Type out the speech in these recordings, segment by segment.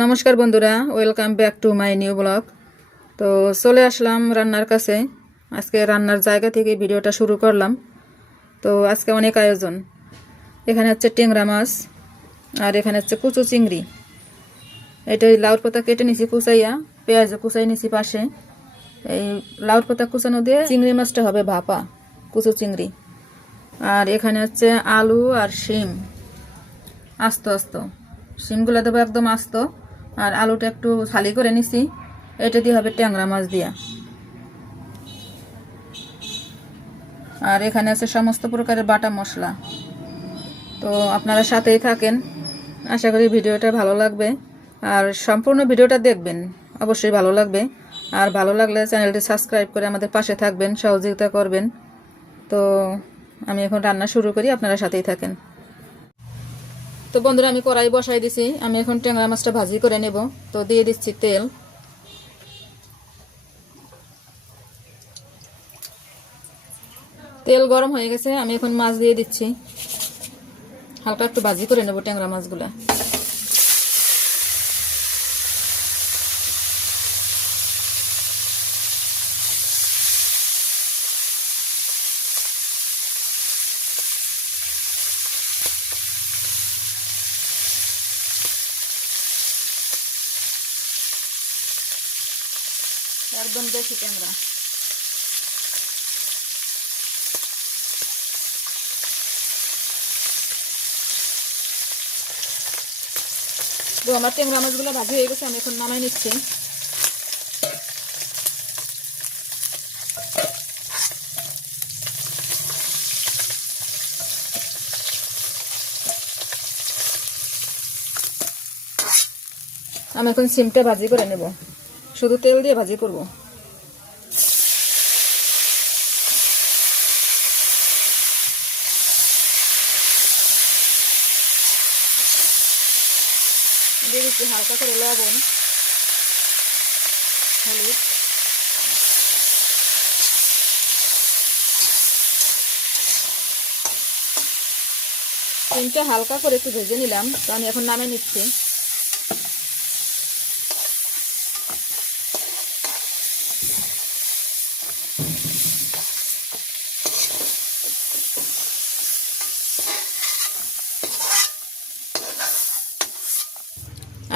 নমস্কার বন্ধুরা, welcome back to my new blog. তো চলে আসলাম রান্নার কাছে। আজকে রান্নার জায়গা থেকে ভিডিওটা শুরু করলাম। তো আজকে অনেক আয়োজন। এখানে হচ্ছে ট্যাংরা মাছ, আর এখানে হচ্ছে কুচু চিংড়ি। এটাই লাউর পাতা কেটে নিছি কুচাইয়া, পেঁয়াজও কুচাই নিছি পাশে। এই লাউর পাতা কুচানো দিয়ে চিংড়ি মাছটা হবে ভাপা, কুচু চিংড়ি। আর এখানে হচ্ছে আলু আর শিম, আস্ত আস্ত শিমগুলো দেবো একদম আস্ত। আর আলুটা একটু খালি করে নিছি, এটা দিয়ে হবে ট্যাংরা মাছ দিয়া। আর এখানে আছে সমস্ত প্রকারের বাটা মশলা। তো আপনারা সাথেই থাকেন, আশা করি ভিডিওটা ভালো লাগবে। আর সম্পূর্ণ ভিডিওটা দেখবেন, অবশ্যই ভালো লাগবে। আর ভালো লাগলে চ্যানেলটি সাবস্ক্রাইব করে আমাদের পাশে থাকবেন, সহযোগিতা করবেন। তো আমি এখন রান্না শুরু করি, আপনারা সাথেই থাকেন। তো বন্ধুরা, আমি কড়াই বসাই দিছি। আমি এখন ট্যাংরা মাছটা ভাজি করে নেব। তো দিয়ে দিচ্ছি তেল। তেল গরম হয়ে গেছে, আমি এখন মাছ দিয়ে দিচ্ছি। হালকা একটু ভাজি করে নেব ট্যাংরা মাছগুলা। একদম দেশি ট্যাংরা। তো আমার ট্যাংরা মাছগুলো ভাজি হয়ে গেছে, আমি এখন নামাই নিচ্ছি। আমি এখন সিমটা ভাজি করে নেব, শুধু তেল দিয়ে ভাজি করব। দিয়ে দিচ্ছি হালকা করে লবণ, হলুদ, সিমটা হালকা করে একটু ভেজে নিলাম। তো আমি এখন নামিয়ে নিচ্ছি।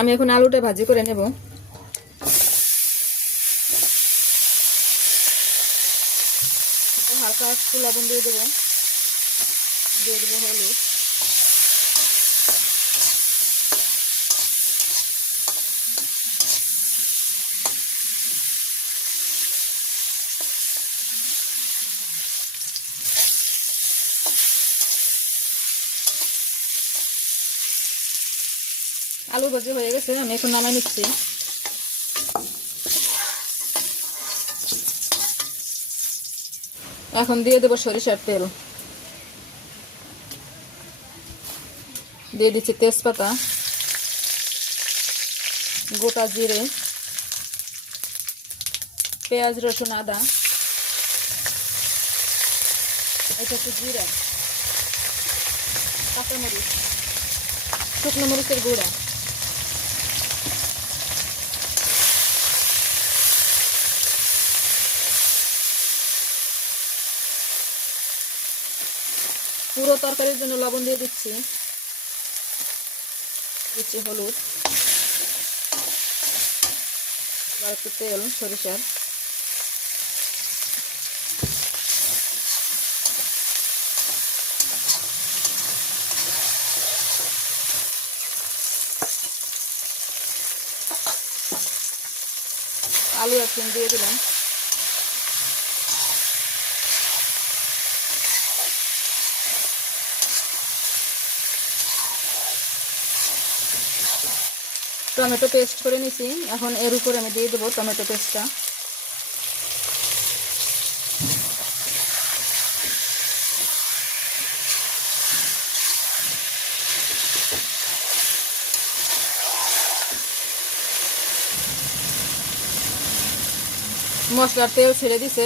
আমি এখন আলুটা ভাজি করে নেব। হালকা একটু লবণ দিয়ে দেবো, দিয়ে দেবো হলুদ, আলু ভাজি হয়ে গেছে, আমি এখন নামাই নিচ্ছি। এখন দিয়ে দেবো সরিষার তেল, দিয়ে দিচ্ছি তেজপাতা, গোটা জিরে, পেঁয়াজ, রসুন, আদা, এটা হচ্ছে জিরা, কাঁচামরিচ, শুকনো মরিচের গুঁড়া, পুরো তরকারির জন্য লবণ দিয়ে দিচ্ছি, দিচ্ছি হলুদ, এবার একটু তেল সরিষার, আলু এখন দিয়ে দিলাম। টমেটো পেস্ট করে নিছি, এখন এর উপরে আমি দিয়ে দেবো টমেটো পেস্টটা। মশলার তেল ছেড়ে দিছে,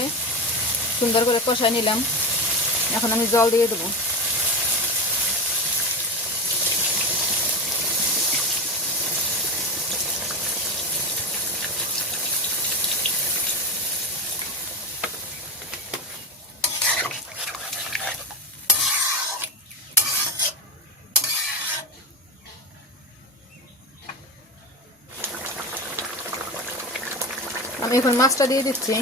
সুন্দর করে কষাই নিলাম। এখন আমি জল দিয়ে দেবো। আমি এখন মাছটা দিয়ে দিচ্ছি।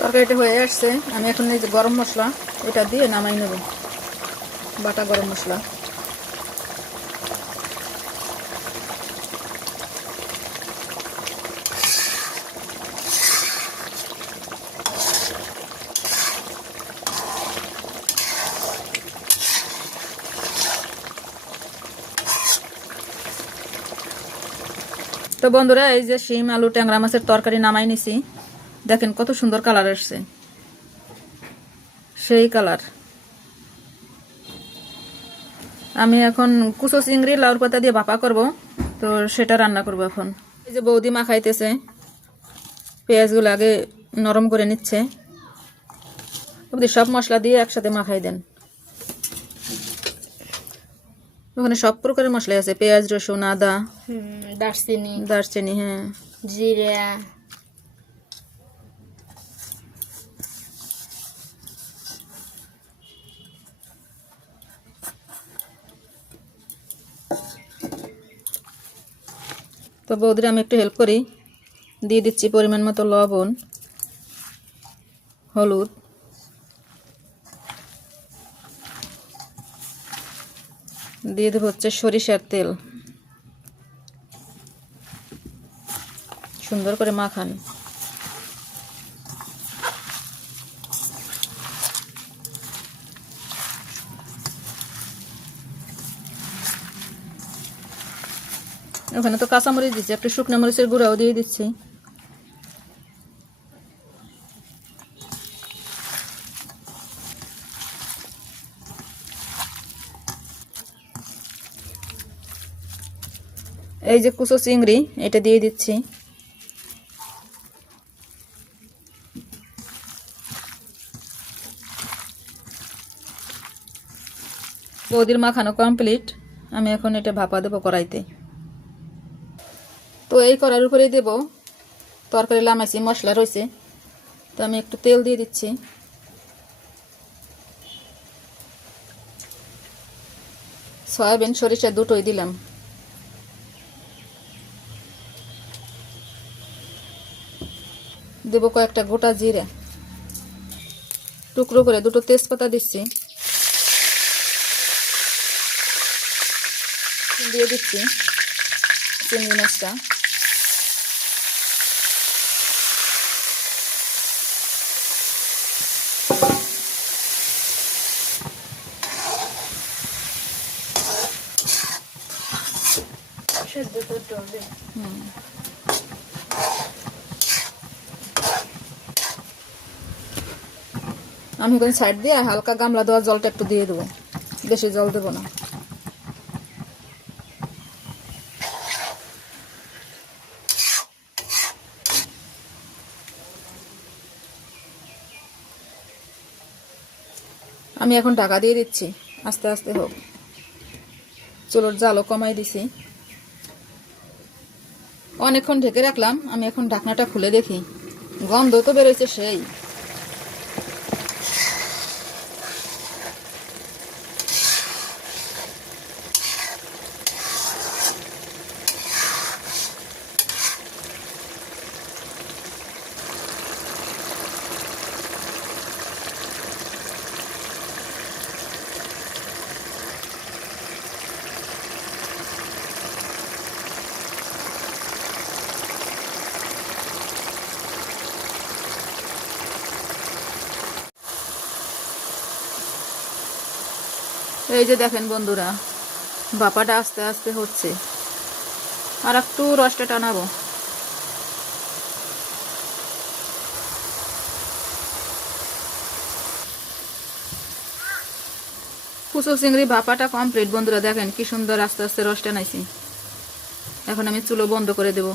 তরকারিটা হয়ে আসছে। আমি এখন এই যে গরম মশলা এটা দিয়ে নামাই নেব, বাটা গরম মশলা। তো বন্ধুরা, এই যে শিম আলু ট্যাংরা মাছের তরকারি নামাই নিছি। দেখেন কত সুন্দর কালার আসছে, সেই কালার। আমি এখন কুচো চিংড়ি লাউর পাতা দিয়ে ভাপা করব, তো সেটা রান্না করব এখন। এই যে বৌদি মাখাইতেছে, পেঁয়াজগুলো আগে নরম করে নিচ্ছে। সব মশলা দিয়ে একসাথে মাখাই দেন। ওখানে সব প্রকারের মশলা আছে, পেঁয়াজ, রসুন, আদা, দারচিনি, হ্যাঁ, জিরা। তো বৌদির আমি একটু হেল্প করি, দিয়ে দিচ্ছি পরিমাণ মতো লবণ, হলুদ, দিয়ে দেবো হচ্ছে সরিষার তেল। সুন্দর করে মাখান। ওখানে তো কাঁচামরিচ দিচ্ছি, একটু শুকনো মরিচের গুঁড়াও দিয়ে দিচ্ছি। এই যে কুচো চিংড়ি এটা দিয়ে দিচ্ছি। বৌদির মাখানো কমপ্লিট। আমি এখন এটা ভাপা দেবো কড়াইতে। তো এই কড়াইয়ের উপরেই দেবো তরকারি লামাইছি, মশলা রয়েছে, তো আমি একটু তেল দিয়ে দিচ্ছি। সয়াবিন সরিষা দুটোই দিলাম। দেবো কয়েকটা গোটা জিরে, টুকরো করে দুটো তেজপাতা দিচ্ছি, দিয়ে দিচ্ছি চিংড়ি মাছটা। আমি ওখানে সাইড দিয়ে হালকা গামলা দেওয়া জলটা একটু দিয়ে দেবো, বেশি জল দেবো না। আমি এখন ঢাকা দিয়ে দিচ্ছি, আস্তে আস্তে হোক। চুলোর জালও কমাই দিছি। অনেকক্ষণ ঢেকে রাখলাম। আমি এখন ঢাকনাটা খুলে দেখি, গন্ধ তো বেরোচ্ছে সেই। এই যে দেখেন বন্ধুরা, ভাপাটা আস্তে আস্তে হচ্ছে। আর একটু রসটা টানাবো। কুচো চিংড়ি ভাপাটা কমপ্লিট বন্ধুরা, দেখেন কি সুন্দর আস্তে আস্তে রস টানাইছি। এখন আমি চুলো বন্ধ করে দেব।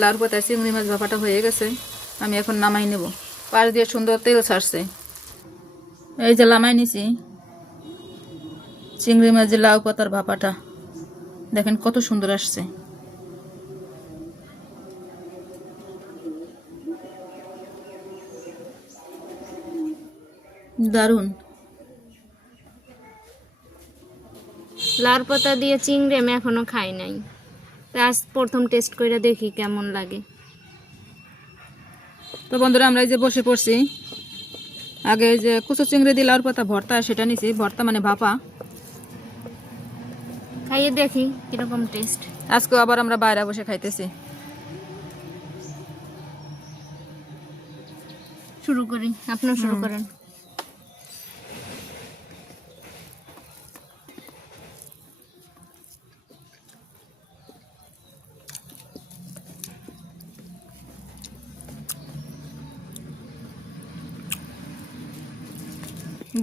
লাউর পাতায় চিংড়ি মাছ ভাপাটা হয়ে গেছে। আমি এখন নামাই নেব। পাশ দিয়ে সুন্দর তেল ছাড়ছে। এই যে নামাই নিছি চিংড়ি মাছের লাউ পাতার ভাপাটা দেখেন কত সুন্দর আসছে। দারুণ। লাউর পাতা দিয়ে চিংড়ি আমি এখনো খাই নাই, তা আজ প্রথম টেস্ট করে দেখি কেমন লাগে। তো বন্ধুরা আমরা এই যে বসে পড়ছি, আগে যে কুচো চিংড়ি দিয়ে লাউর পাতা ভর্তা সেটা নিছি, ভর্তা মানে ভাপা। খাইয়ে দেখি কিরকম টেস্ট। আজকেও আবার আমরা বাইরে বসে খাইতেছি। শুরু করি, আপনিও শুরু করেন।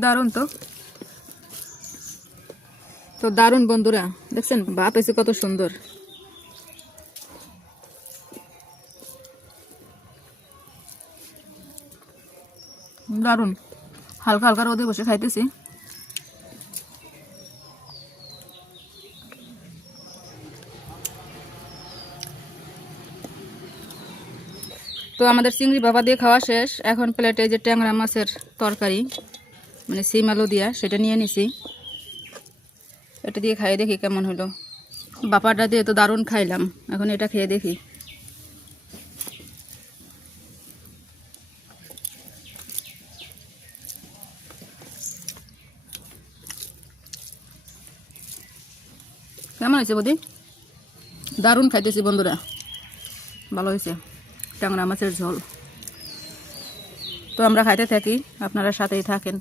দারুণ। তো দারুণ বন্ধুরা, দেখছেন ভাপ এসে কত সুন্দর। দারুণ। হালকা হালকা রোদে বসে খাইতেছি। তো আমাদের চিংড়ি ভাপা দিয়ে খাওয়া শেষ। এখন প্লেটে যে ট্যাংরা মাছের তরকারি মানে সিম আলু দিয়া সেটা নিয়ে নিছি, এটা দিয়ে খাইয়ে দেখি কেমন হলো। ভাপাটা দিয়ে তো দারুণ খাইলাম, এখন এটা খেয়ে দেখি। কেমন হয়েছে বৌদি? দারুণ খাইতেছি বন্ধুরা, ভালো হয়েছে। ট্যাংরা মাছের ঝোল। তো আমরা খাইতে থাকি, আপনারা সাথেই থাকেন।